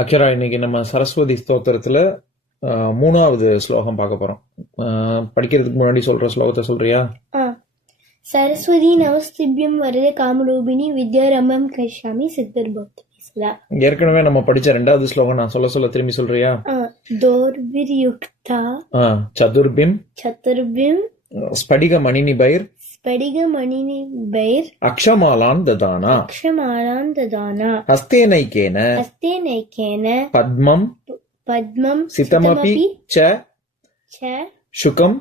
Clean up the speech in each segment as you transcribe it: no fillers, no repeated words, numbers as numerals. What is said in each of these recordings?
அக்ஷரா, இன்னைக்கு நம்ம சரஸ்வதி ஸ்தோத்திரத்துல மூணாவது ஸ்லோகம் பார்க்க போறோம். படிக்கிறதுக்கு முன்னாடி சொல்ற ஸ்லோகத்தை சொல்றியா? சரஸ்வதி நமஸ்திபியம் வரதே காமரூபிணி வித்யாரம்பம் கரிஷ்யாமி சித்தர்போத். ஏற்கனவே நம்ம படிச்ச ரெண்டாவது ஸ்லோகம் நான் சொல்ல திரும்பி சொல்றியா? தோர்பிர்யுக்தா சதுர்பிம் சதுர்பிம் ஸ்படிக மணிநிபைர் அக்ஷமாலான் ததானா ஹஸ்தேனைக்கேன பத்மம் சிதமபி ச சுகம்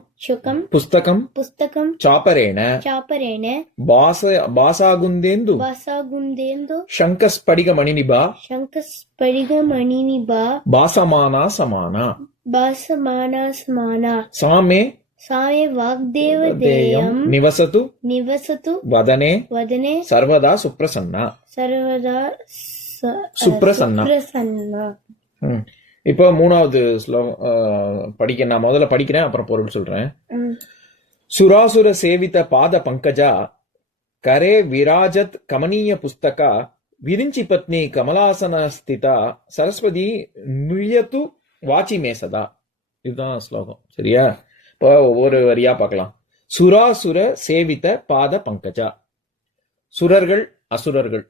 புஸ்தகம் சாபரேண பாசாகுந்தேந்து சங்கஸ்படிக மணிநிபா பாசமானா சமானா சாமே வாக்தேவதேயம் நிவசது வதனே சர்வதா சுப்ரசன்னா. இப்போ மூணாவது ஸ்லோகம் நான் முதல்ல படிக்கிறேன், அப்புறம் பொருள் சொல்றேன். சுராசுர சேவித பாத பங்கஜா கரே விராஜத் கமனீய புஸ்தகா விரிஞ்சி பத்னி கமலாசன ஸ்திதா சரஸ்வதி நுயத்து வாச்சி மேசதா. இதுதான் ஸ்லோகம். சரியா? இப்போ ஒவ்வொரு வரியா பார்க்கலாம். சுராசுர சேவித பாத பங்கஜா. சுரர்கள் அசுரர்கள்.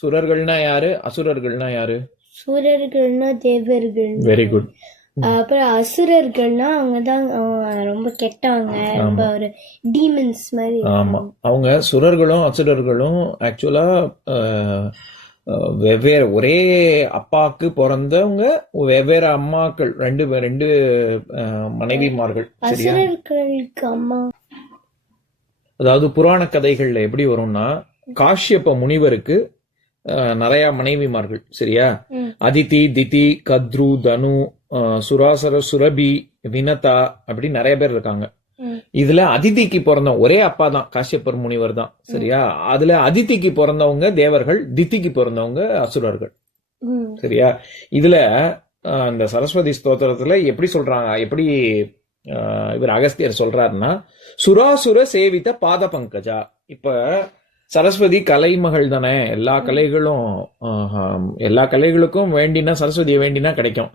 சுரர்கள்னா யாரு, அசுரர்கள்னா யாரு? சூரர்கள்னா தேவர்கள். Very good. அப்புறம் அசுரர்கள்னா அவங்கதான் ரொம்ப கெட்டவங்க, ரொம்ப ஒரு டீமன்ஸ் மாதிரி. ஆமா, அவங்க சுரர்களும் அசுரர்களும் ஆக்சுவலா வெவ்வேறு, ஒரே அப்பாக்கு பிறந்தவங்க, வெவ்வேறு அம்மாக்கள், ரெண்டு மனைவிமார்கள். அசுரர்களுக்கு அம்மா. அதாவது புராண கதைகள்ல எப்படி வரும்னா, காஷ்யப முனிவருக்கு நிறைய மனைவிமார்கள். சரியா? அதிதி, திதி, கத்ரு, தனு, சுராசர, சுரபி, வினதா, அப்படி நிறைய பேர் இருக்காங்க. இதுல அதிதிக்கு பிறந்த ஒரே அப்பா தான் காஷ்யப்பர் முனிவர் தான். சரியா? அதுல அதிதிக்கு பிறந்தவங்க தேவர்கள், திதிக்கு பிறந்தவங்க அசுரர்கள். சரியா? இதுல இந்த சரஸ்வதி ஸ்தோத்திரத்துல எப்படி சொல்றாங்க, எப்படி இவர் அகஸ்தியர் சொல்றாருன்னா, சுராசுர சேவித பாத பங்கஜா. இப்ப சரஸ்வதி கலைமகள் தானே, எல்லா கலைகளுக்கும் வேண்டினா, சரஸ்வதியை வேண்டினா கிடைக்கும்.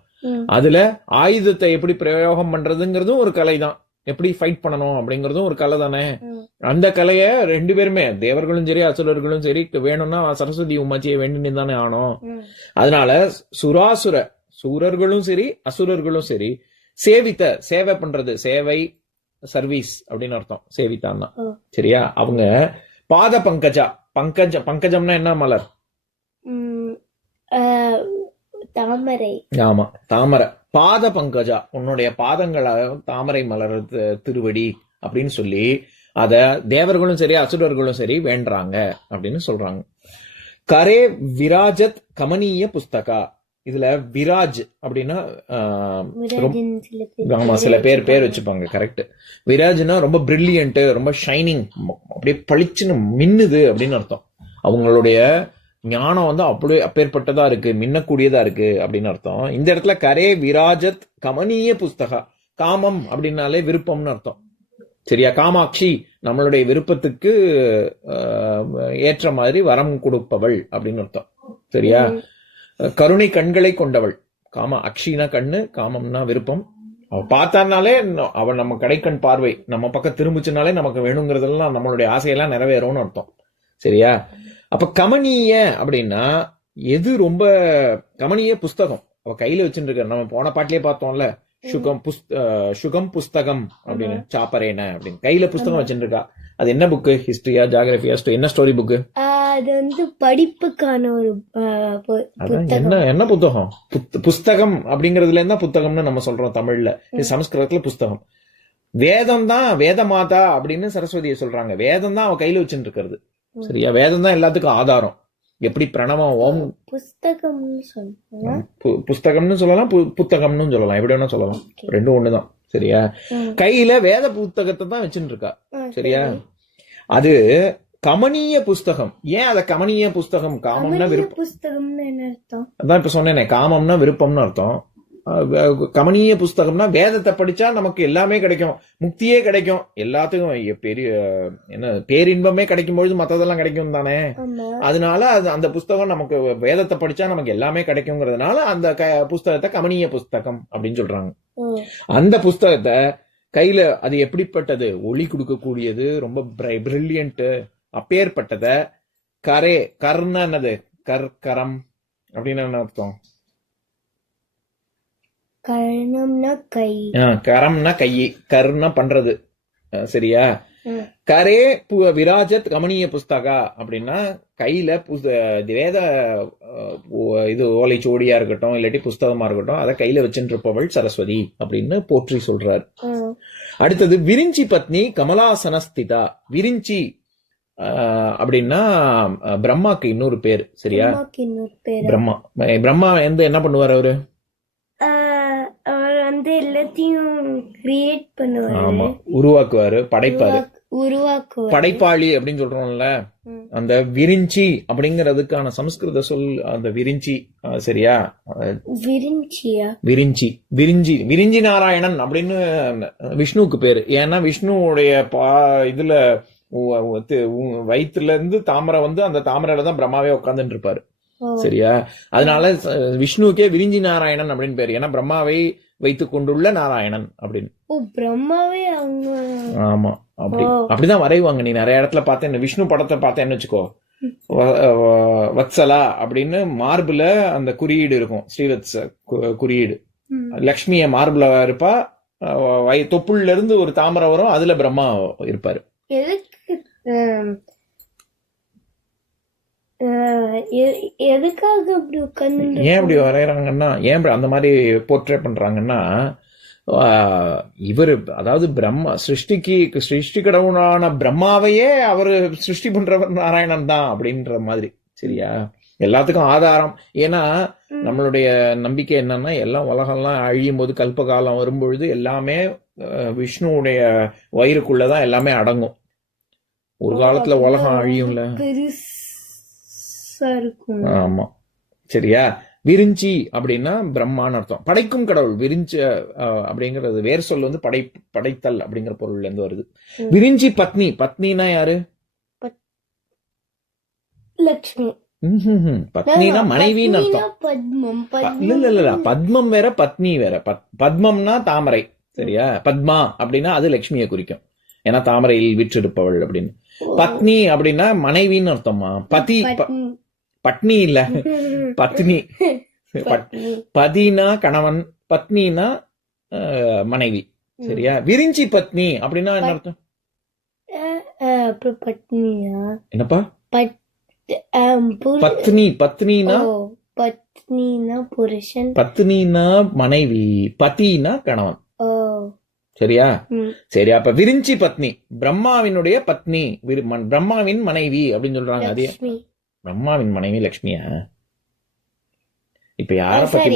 அதுல ஆயுதத்தை எப்படி பிரயோகம் பண்றதுங்கிறதும் ஒரு கலை தான். எப்படி ஃபைட் பண்ணணும் அப்படிங்கறதும் ஒரு கலை தானே. அந்த கலைய ரெண்டு பேருமே, தேவர்களும் சரி அசுரர்களும் சரி, வேணும்னா சரஸ்வதி உமாச்சியை வேண்டினு தானே ஆனோம். அதனால சூரர்களும் சரி அசுரர்களும் சரி சேவை பண்றது, சேவை, சர்வீஸ் அப்படின்னு அர்த்தம் சேவித்தான்னா. சரியா? அவங்க பாத பங்கஜா. பங்கஜம்னா என்ன மலர்? தாமரை. ஆமா, தாமரை. பாத பங்கஜா, உன்னுடைய பாதங்கள தாமரை மலர் திருவடி அப்படின்னு சொல்லி அத தேவர்களும் சரி அசுரர்களும் சரி வேண்டாங்க அப்படின்னு சொல்றாங்க. கரே விராஜத் கமனீய புஸ்தகா. இதுல விராஜ் அப்படின்னா சில பேர் வச்சுப்பாங்க. கரெக்ட். விராஜ்னா ரொம்ப பிரில்லியன்ட், ரொம்ப ஷைனிங், அப்படியே பளிச்சுன்னு மின்னுது அப்படின்னு அர்த்தம். அவங்களுடைய ஞானம் அப்படியே அப்பேற்பட்டதா இருக்கு, மின்னக்கூடியதா இருக்கு அப்படின்னு அர்த்தம். இந்த இடத்துல கரே விராஜத் கமனீய புஸ்தகா. காமம் அப்படின்னாலே விருப்பம்னு அர்த்தம். சரியா? காமாட்சி, நம்மளுடைய விருப்பத்துக்கு ஏற்ற மாதிரி வரம் கொடுப்பவள் அப்படின்னு அர்த்தம். சரியா? கருணை கண்களை கொண்டவள். காம அக்ஷினா கண்ணு, காமம்னா விருப்பம். அவ பார்த்தானாலே அவள் நம்ம கடைக்கண் பார்வை நம்ம பக்கம் திரும்பிச்சுனாலே நமக்கு வேணுங்கிறதெல்லாம், நம்மளுடைய ஆசையெல்லாம் நிறைவேறும்னு அர்த்தம். சரியா? அப்ப கமனீய அப்படின்னா எது ரொம்ப கமனீய புஸ்தகம் அவ கையில வச்சுட்டு இருக்க. நம்ம போன பாட்டிலேயே பார்த்தோம்ல, சுகம் புஸ்தகம் அப்படின்னு, சாப்பரேன அப்படின்னு கையில புஸ்தகம் வச்சுட்டு இருக்கா. அது என்ன புக்கு? ஹிஸ்டரியா, ஜியோகிராபியா, என்ன ஸ்டோரி புக்கு? அது படிப்புக்கான ஒரு என்ன புத்தகம்? புஸ்தகம் அப்படிங்கறதுல இருந்தா புத்தகம்னு நம்ம சொல்றோம் தமிழ்ல. சமஸ்கிருதத்துல புஸ்தகம். வேதம் தான், வேத மாதா அப்படின்னு சரஸ்வதியை சொல்றாங்க. வேதம் தான் அவ கையில வச்சுட்டு இருக்கிறது. சரியா? வேதம் தான் எல்லாத்துக்கும் ஆதாரம். எப்படி பிரணவம், ஓம். புஸ்தகம்னு சொல்லலாம், புத்தகம்னு சொல்லலாம், எப்படி வேணா சொல்லலாம், ரெண்டும் ஒண்ணுதான். சரியா? கையில வேத புத்தகத்தை தான் வச்சுட்டு இருக்கா. சரியா? அது கமனீய புஸ்தகம். ஏன் அத கமனீய புஸ்தகம்? காமம்னா விருப்பம். புஸ்தகம்னு என்ன அர்த்தம்? அதான் இப்ப சொன்னேனே, காமம்னா விருப்பம்னு அர்த்தம். கமனீய புஸ்தகம்னா வேதத்தை படிச்சா நமக்கு எல்லாமே கிடைக்கும், முக்தியே கிடைக்கும், எல்லாத்துக்கும் பெரிய என்ன பேரின்பமே கிடைக்கும் பொழுது மத்ததெல்லாம் கிடைக்கும் தானே. ஆமா. அதனால அந்த புஸ்தகம் நமக்கு வேதத்தை படிச்சா நமக்கு எல்லாமே கிடைக்குங்கிறதுனால அந்த புஸ்தகத்தை கமனீய புஸ்தகம் அப்படின்னு சொல்றாங்க. அந்த புஸ்தகத்தை கையில அது எப்படிப்பட்டது, ஒளி கொடுக்கக்கூடியது, ரொம்ப பிரில்லியன்ட், அப்பேற்பட்டத கர்னா என்னது, கரம் அப்படின்னு என்ன அர்த்தம், கரணம்னா கை, கரம்னா கை, கர்னா பண்றது, சரியா. கரே விராஜத் கமனீய புஸ்தகா அப்படின்னா கையில வேத இது ஓலைச்சுவடியா இருக்கட்டும் இல்லாட்டி புஸ்தகமா இருக்கட்டும் அதை கையில வச்சுட்டு இருப்பவள் சரஸ்வதி அப்படின்னு போற்றி சொல்றாரு. அடுத்தது விரிஞ்சி பத்னி கமலாசனஸ்திதா. விரிஞ்சி அப்படின்னா பிரம்மாக்கு இன்னொரு பேர், சரியா. பிரம்மா பிரம்மா என்ன பண்ணுவார் அவரு, அவர் வந்து எல்லாத்தையும் கிரியேட் பண்ணுவாரு. ஆமா, உருவாக்குவாரு, படைப்பாரு, உருவாக்குவாரு, படைப்பாளி அப்படின்னு சொல்றோம்ல. அந்த விரிஞ்சி அப்படிங்கறதுக்கான சமஸ்கிருத சொல் அந்த விரிஞ்சி, சரியா. விரிஞ்சியா, விரிஞ்சி, விரிஞ்சி நாராயணன் அப்படின்னு விஷ்ணுவுக்கு பேரு. ஏன்னா விஷ்ணுவுடைய இதுல வயிற்றுல இருந்து தாமரை வந்து அந்த தாமரையில தான் பிரம்மாவே உட்கார்ந்துட்டு இருப்பாரு, சரியா. அதனால விஷ்ணுவுக்கே விரிஞ்சி நாராயணன் அப்படின்னு பேரு, ஏன்னா பிரம்மாவை வைத்துக் கொண்டுள்ள நாராயணன் அப்படின்னு. பிரம்மாவே அவங்க, ஆமா, அப்படிதான் வரைவாங்க. நீ நிறைய இடத்துல பார்த்தேன், விஷ்ணு படத்தை பார்த்தேன்னு வச்சுக்கோ, வத்சலா அப்படின்னு மார்புல அந்த குறியீடு இருக்கும், ஸ்ரீவத்ச குறியீடு. லக்ஷ்மிய மார்புல இருப்பா, தொப்புள்ள இருந்து ஒரு தாமரை வரும், அதுல பிரம்மா இருப்பாரு. எதுக்காக அப்படி உட்கார்ந்து, ஏன் அப்படி வரையறாங்கன்னா, ஏன் அந்த மாதிரி போர்ட்ரேட் பண்றாங்கன்னா, இவரு அதாவது பிரம்மா சிருஷ்டி கடவுளான பிரம்மாவையே அவரு சிருஷ்டி பண்றவர் நாராயணன் தான் அப்படின்ற மாதிரி, சரியா. எல்லாத்துக்கும் ஆதாரம். ஏன்னா நம்மளுடைய நம்பிக்கை என்னன்னா, எல்லாம் உலகம்லாம் அழியும் போது கல்ப காலம் வரும்பொழுது எல்லாமே விஷ்ணுவுடைய வயிறுக்குள்ளதான் எல்லாமே அடங்கும். ஒரு காலத்துல உலகம் அழியும்ல. ஆமா, சரியா. விரிஞ்சி அப்படின்னா பிரம்மான்னு அர்த்தம், படைக்கும் கடவுள். விரிஞ்சி அப்படிங்கறது வேர் சொல் வந்து படைத்தல் அப்படிங்கிற பொருள்ல இருந்து வருது. விரிஞ்சி பத்னி, பத்னினா யாரு, லட்சுமி. பத்னினா மனைவின்னு அர்த்தம். இல்ல, பத்மம் வேற பத்னி வேற. பத்மம்னா தாமரை, சரியா. பத்மா அப்படின்னா அது லட்சுமியை குறிக்கும், ஏன்னா தாமரையில் விற்றிருப்பவள் அப்படின்னு. பத்னி அப்படின்னா மனைவின்னு அர்த்தமா. பட்னி இல்ல, பத்னி. பதினா கணவன், பத்னினா மனைவி, சரியா. விரிஞ்சி பத்னி அப்படின்னா என்ன அர்த்தம், என்னப்பா, பத்னி. பத்னினா புருஷன், பத்னினா மனைவி, பதினா கணவன், சரியா. சரி, அப்ப விரிஞ்சி பத்னி பிரம்மாவினுடைய பத்னி, பிரம்மாவின் மனைவி அப்படின்னு சொல்றாங்க. அதே பிரம்மாவின் மனைவி லட்சுமியா. இப்ப யார பத்தி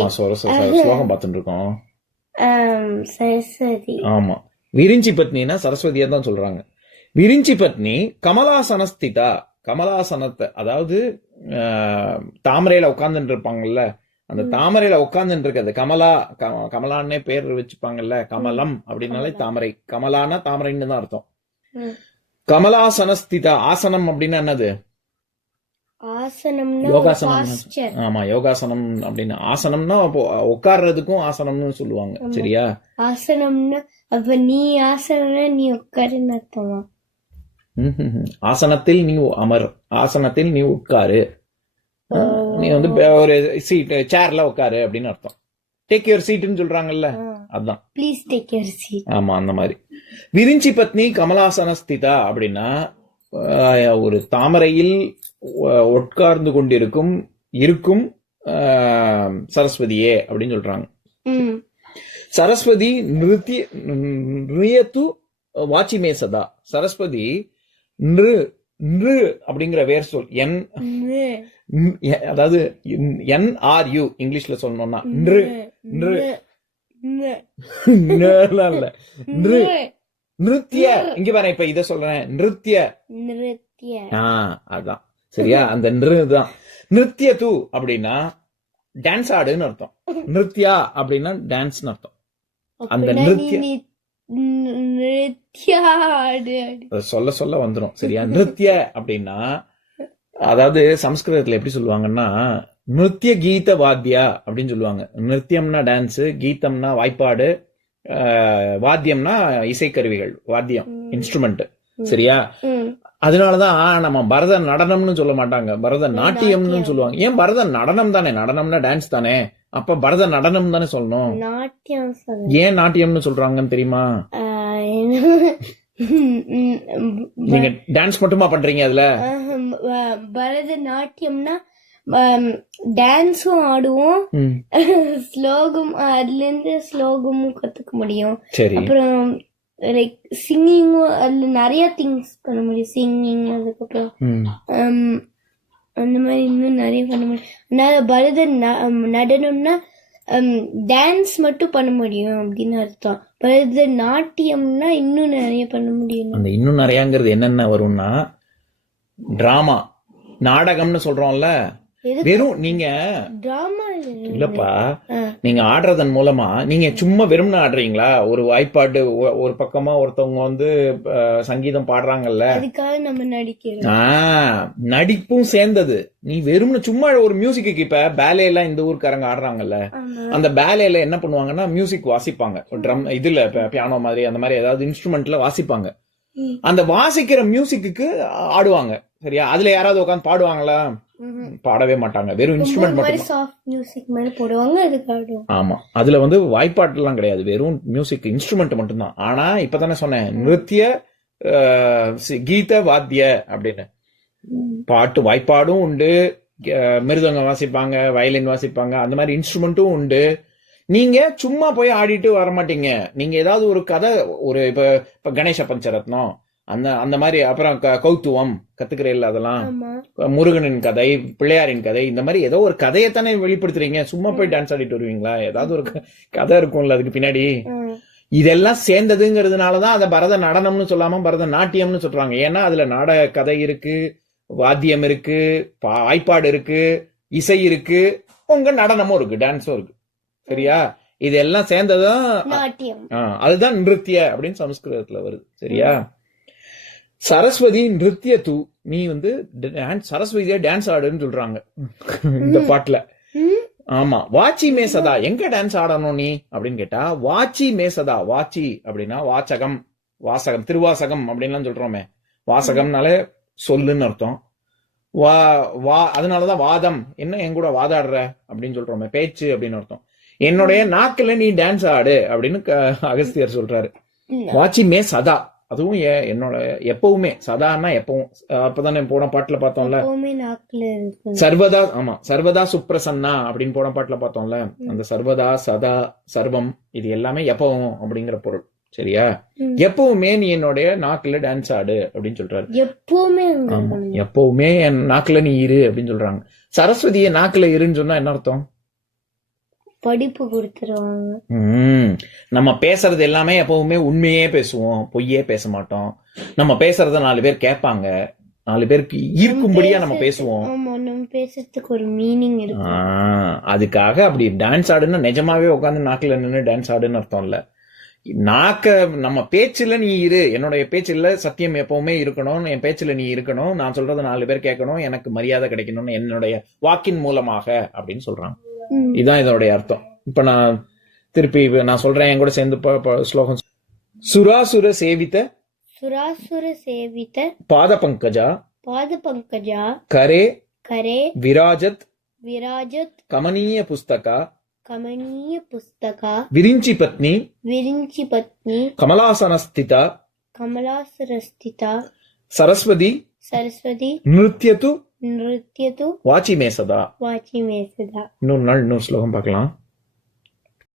ஸ்லோகம் பார்த்துட்டு இருக்கோம், சரஸ்வதி. ஆமா, விரிஞ்சி பத்னினா சரஸ்வதியா தான் சொல்றாங்க. விரிஞ்சி பத்னி கமலாசனஸ்திதா. கமலாசனத்தை அதாவது தாமரையில உட்கார்ந்துட்டு இருப்பாங்கல்ல, அந்த தாமரையில உட்கார்ந்துட்டு இருக்கிறது கமலான்னே பேர் வச்சுப்பாங்கல்ல. கமலம் அப்படின்னாலே தாமரை, கமலானா தாமரைன்னு தான் அர்த்தம். கமலாசனஸ்திதா. ஆசனம் அப்படின்னா என்னது, யோகாசனம். ஆமா, யோகாசனம் அப்படின்னு. ஆசனம்னா உட்கார்றதுக்கும் ஆசனம்னு சொல்லுவாங்க, சரியா. ஆசனம்னா அப்ப நீ ஆசனம்னா நீ உட்காருன்னு அர்த்தமா. ஆசனத்தில் நீ அமர், ஆசனத்தில் நீ உட்காரு, நீ வந்து ஒரு சீட் சேர்ல உட்காரு அப்படின்னு அர்த்தம். டேக் யுவர் சீட்னு சொல்றாங்கல்ல, அதான் ப்ளீஸ் டேக் யுவர் சீட். ஆமா, அந்த மாதிரி. விரிஞ்சி பத்னி கமலாசனஸ்திதா அப்படின்னா ஒரு தாமரையில் உட்கார்ந்து கொண்டிருக்கும் சரஸ்வதியே அப்படின்னு சொல்றாங்க. சரஸ்வதி நிருயத்து வாச்சிமே சதா. சரஸ்வதி நிரு அப்படிங்கிற வேர் சொல், அதாவது NRU இங்கிலீஷ்ல சொல்லணும்னா நிருத்திய. இங்க பாரு, இப்ப இத சொல்றேன், நிருத்திய. அதான் சரியா, அந்த நிருதான். நிருத்திய தூ அப்படின்னா டான்ஸ் ஆடுன்னு அர்த்தம். நிருத்யா அப்படின்னா டான்ஸ்னு அர்த்தம். அந்த அப்படின்னா நிருத்ய நிருத்யா ஆடு. அது சொல்ல சொல்ல வந்துரும். சரியா? நிருத்ய அப்படின்னா அதாவது சமஸ்கிருதத்துல எப்படி சொல்லுவாங்கன்னா நிருத்ய கீத வாத்தியா அப்படின்னு சொல்லுவாங்க. நிருத்தியம்னா டான்ஸ், கீதம்னா வாய்ப்பாடு, வாத்தியம்னா இசைக்கருவிகள், வாத்தியம் இன்ஸ்ட்ருமெண்ட். சரியா? அதனாலதான் நம்ம பரத நடனம்னு சொல்ல மாட்டாங்க, பரத நாட்டியம்னு சொல்லுவாங்க. ஏன் பரத நடனம் தானே, நடனம்னா டான்ஸ் தானே, அப்ப பரத நடனம் தானே சொல்லணும். நாட்டியம் ஏன் நாட்டியம்னு சொல்றாங்கன்னு தெரியுமா? நீங்க டான்ஸ் மட்டுமா பண்றீங்க அதுல? பரதநாட்டியம்னா டான்ஸும் ஆடுவோம், ஸ்லோகம் அதுல இருந்து ஸ்லோகமும் கத்துக்க முடியும். சரி. அப்புறம் லைக் சிங்கிங்கும் அதுல நிறைய திங்ஸ் பண்ண முடியும். சிங்கிங், அதுக்கப்புறம் அந்த மாதிரி இன்னும் நிறைய பண்ண முடியும். அதனால பரத நடனம்னா டான்ஸ் மட்டும் பண்ண முடியும் அப்படின்னு அர்த்தம். பரதநாட்டியம்னா இன்னும் நிறைய பண்ண முடியும். அந்த இன்னும் நிறையங்கிறது என்னென்ன வரும்னா டிராமா, நாடகம்னு சொல்றோம்ல, வெறும் நீங்க டிராமா இல்லப்பா, நீங்க ஆடுறதன் மூலமா நீங்க சும்மா வெறும்னு ஆடுறீங்களா? ஒரு வாய்ப்பாடு ஒரு பக்கமா ஒருத்தவங்க வந்து சங்கீதம் பாடுறாங்கல்ல, அதுக்காக நம்ம நடிக்கிறோம். நடிப்பும் சேர்ந்தது. நீ வெறும்னு சும்மா ஒரு மியூசிக்கு, இப்ப பேலே எல்லாம் இந்த ஊருக்காரங்க ஆடுறாங்கல்ல, அந்த பேலேல என்ன பண்ணுவாங்கன்னா மியூசிக் வாசிப்பாங்க, ட்ரம் இதுல பியானோ மாதிரி அந்த மாதிரி ஏதாவது இன்ஸ்ட்ருமெண்ட்ல வாசிப்பாங்க. அந்த வாசிக்கிற மியூசிக்கு ஆடுவாங்க. சரியா? அதுல யாராவது உட்காந்து பாடுவாங்களா? பாடவே மாட்டாங்க, வெறும் இன்ஸ்ட்ருமெண்ட் மட்டும் போடுவாங்க. ஆமா, அதுல வந்து வாய்ப்பாட்டு எல்லாம் கிடையாது, வெறும் மியூசிக் இன்ஸ்ட்ருமெண்ட் மட்டும்தான். ஆனா இப்பதானே சொன்னேன் நிருத்ய கீத வாத்திய அப்படின்னு. பாட்டு வாய்ப்பாடும் உண்டு, மிருதங்கம் வாசிப்பாங்க, வயலின் வாசிப்பாங்க, அந்த மாதிரி இன்ஸ்ட்ருமெண்ட்டும் உண்டு. நீங்க சும்மா போய் ஆடிட்டு வர மாட்டீங்க. நீங்க ஏதாவது ஒரு கதை, ஒரு இப்ப கணேச பஞ்சரத்னம் அந்த மாதிரி, அப்புறம் கௌத்துவம் கத்துக்கிறேன், அதெல்லாம் முருகனின் கதை, பிள்ளையாரின் கதை, இந்த மாதிரி ஏதோ ஒரு கதையத்தானே வெளிப்படுத்துறீங்க. சும்மா போய் டான்ஸ் ஆடிட்டு வருவீங்களா? ஏதாவது ஒரு கதை இருக்கும்ல அதுக்கு பின்னாடி. இதெல்லாம் சேர்ந்ததுங்கிறதுனாலதான் அதை பரத நடனம்னு சொல்லாம பரத நாட்டியம்னு சொல்றாங்க. ஏன்னா அதுல நாடக கதை இருக்கு, வாத்தியம் இருக்கு, வாய்ப்பாடு இருக்கு, இசை இருக்கு, உங்க நடனமும் இருக்கு, டான்ஸும் இருக்கு. சரியா? இதெல்லாம் சேர்ந்ததான் அதுதான் நிருத்ய அப்படின்னு சமஸ்கிருதத்துல வருது. சரியா? சரஸ்வதி நிருத்ய தூ, நீ வந்து சரஸ்வதியா டான்ஸ் ஆடுன்னு சொல்றாங்க இந்த பாட்டுல. ஆமா. வாச்சி மே சதா, எங்க டான்ஸ் ஆடணும் நீ அப்படின்னு கேட்டா வாச்சி மே சதா. வாச்சி அப்படின்னா வாசகம், வாசகம், திருவாசகம் அப்படின்லாம் சொல்றோமே, வாசகம்னாலே சொல்லுன்னு அர்த்தம். அதனாலதான் வாதம், என்ன என் கூட வாதாடுற அப்படின்னு சொல்றோமே, பேச்சு அப்படின்னு அர்த்தம். என்னுடைய நாக்குல நீ டான்ஸ் ஆடு அப்படின்னு அகஸ்தியர் சொல்றாரு. வாச்சி மே சதா, அதுவும் என்னோட எப்பவுமே, சதான்னா எப்பவும். அப்பதானே போன பாட்டுல பார்த்தோம்ல, சர்வதா. ஆமா, சர்வதா சுப்ரசன்னா அப்படின்னு போன பாட்டுல பார்த்தோம்ல. அந்த சர்வதா, சதா, சர்வம், இது எல்லாமே எப்பவும் அப்படிங்கிற பொருள். சரியா? எப்பவுமே நீ என்னுடைய நாக்குல டான்ஸ் ஆடு அப்படின்னு சொல்றாரு. எப்பவுமே. ஆமா, எப்பவுமே என் நாக்குல நீ இரு அப்படின்னு சொல்றாங்க. சரஸ்வதிய நாக்குல இருன்னு சொன்னா என்ன அர்த்தம்? படிப்பு கொடுத்துருவாங்க. நம்ம பேசுறது எல்லாமே எப்பவுமே உண்மையே பேசுவோம், பொய்யே பேச மாட்டோம். நம்ம பேசுறத 4 பேர் கேட்பாங்க, 4 பேருக்கு ஈர்க்கும்படியா நம்ம பேசுவோம். நம்ம பேசுறதுக்கு ஒரு மீனிங் இருக்கு. அதுக்காக அப்படி டான்ஸ் ஆடுன்னா நிஜமாவே உட்காந்து நாக்குல நின்று டான்ஸ் ஆடுன்னு அர்த்தம் இல்ல. நாக்க நம்ம பேச்சுல நீ இரு, என்னுடைய பேச்சுல சத்தியம் எப்பவுமே இருக்கணும், என் பேச்சுல நீ இருக்கணும், நான் சொல்றத 4 பேர் கேட்கணும், எனக்கு மரியாதை கிடைக்கணும்னு என்னுடைய வாக்கின் மூலமாக அப்படின்னு சொல்றாங்க. இதுதான் இதோடைய அர்த்தம். இப்ப நான் திருப்பி நான் சொல்றேன், என் கூட சேர்ந்து ஸ்லோகம். சுராசுர சேவித, சுராசுர சேவித பாத பங்கஜா, பாத பங்கஜா, கரே கரே விராஜத், விராஜத் கமனீய புஸ்தகா, கமனீய புஸ்தகா, விரிஞ்சி பத்னி, விரிஞ்சி பத்னி, கமலாசனஸ்திதா, கமலாசனஸ்திதா, சரஸ்வதி, சரஸ்வதி, நிருத்யது, நிருத்யது, வாச்சி மே சதா. வாச்சி மே சதா. இன்னொரு நாள் இன்னொரு ஸ்லோகம் பார்க்கலாம்.